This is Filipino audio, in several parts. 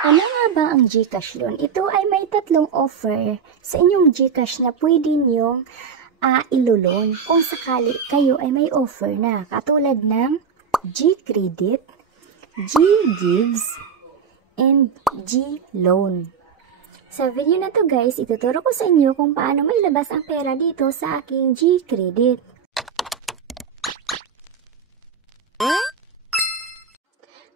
Ano nga ba ang GCash loan? Ito ay may tatlong offer sa inyong GCash na pwede niyong ilulon kung sakali kayo ay may offer na. Katulad ng G-Credit, G-Gives, and G-Loan. Sa video na to guys, ituturo ko sa inyo kung paano mailabas ang pera dito sa aking G-Credit.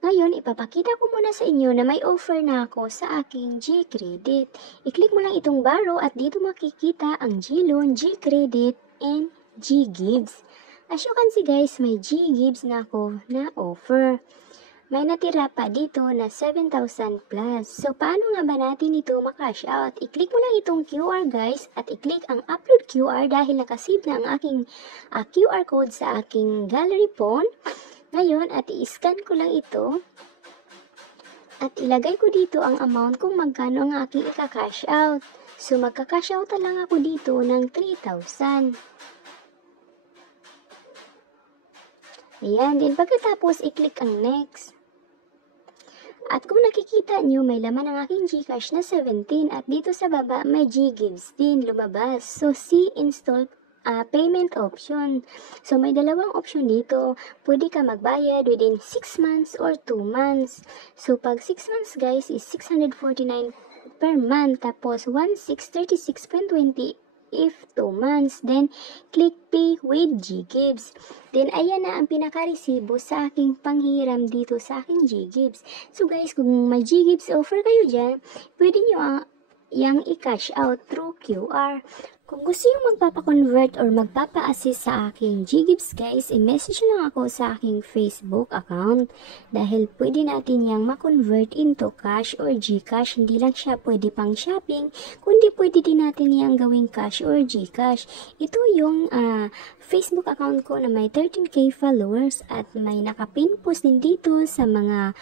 Ngayon, ipapakita ko muna sa inyo na may offer na ako sa aking G-Credit. I-click mo lang itong barrow at dito makikita ang G-Loan, G-Credit, and G-Gives. As you can see guys, may G-Gives na ako na offer. May natira pa dito na 7,000 plus. So, paano nga ba natin ito makash out? I-click mo lang itong QR guys at i-click ang upload QR dahil nakasave na ang aking QR code sa aking gallery phone. Ngayon, at i-scan ko lang ito at ilagay ko dito ang amount kung magkano ang aking ika-cash out. So, magka-cash out na lang ako dito ng 3,000. Ayan, din pagkatapos i-click ang next. At kung nakikita nyo, may laman ang aking GCash na 17 at dito sa baba may G-Gives din lumabas. So, see install payment option. So, may dalawang option dito. Pwede ka magbayad within 6 months or 2 months. So, pag 6 months guys is 649 per month. Tapos, 1,636.20 if 2 months. Then, click pay with G-Gives. Then, ayan na ang pinaka-resibo sa aking panghiram dito sa aking G-Gives. So, guys, kung may G-Gives offer kayo dyan, pwede nyo yang i-cash out through QR. Kung gusto yung magpapa-convert or magpapa-assist sa aking G-Gives guys, i-message lang ako sa aking Facebook account dahil pwede natin yang ma-convert into cash or GCash. Hindi lang siya pwede pang shopping, kundi pwede din natin yang gawing cash or GCash. Ito yung Facebook account ko na may 13k followers at may nakapin post din dito sa mga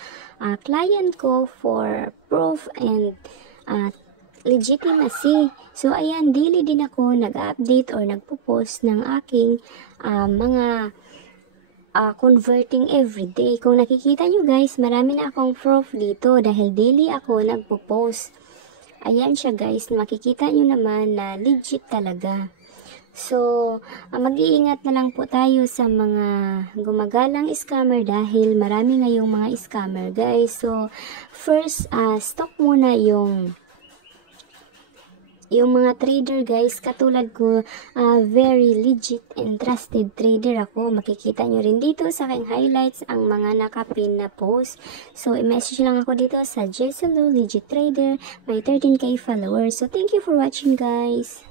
client ko for proof and legitimacy. So, ayan, daily din ako nag-update or nagpo-post ng aking mga converting everyday. Kung nakikita nyo guys, marami na akong proof dito dahil daily ako nagpo-post. Ayan siya guys, makikita nyo naman na legit talaga. So, mag-iingat na lang po tayo sa mga gumagalang scammer dahil marami ngayong mga scammer guys. So, first, stop muna yung mga trader guys, katulad ko, very legit and trusted trader ako. Makikita nyo rin dito sa aking highlights ang mga nakapin na post. So, i-message lang ako dito sa Jesselo Legit Trader. May 13k followers. So, thank you for watching guys.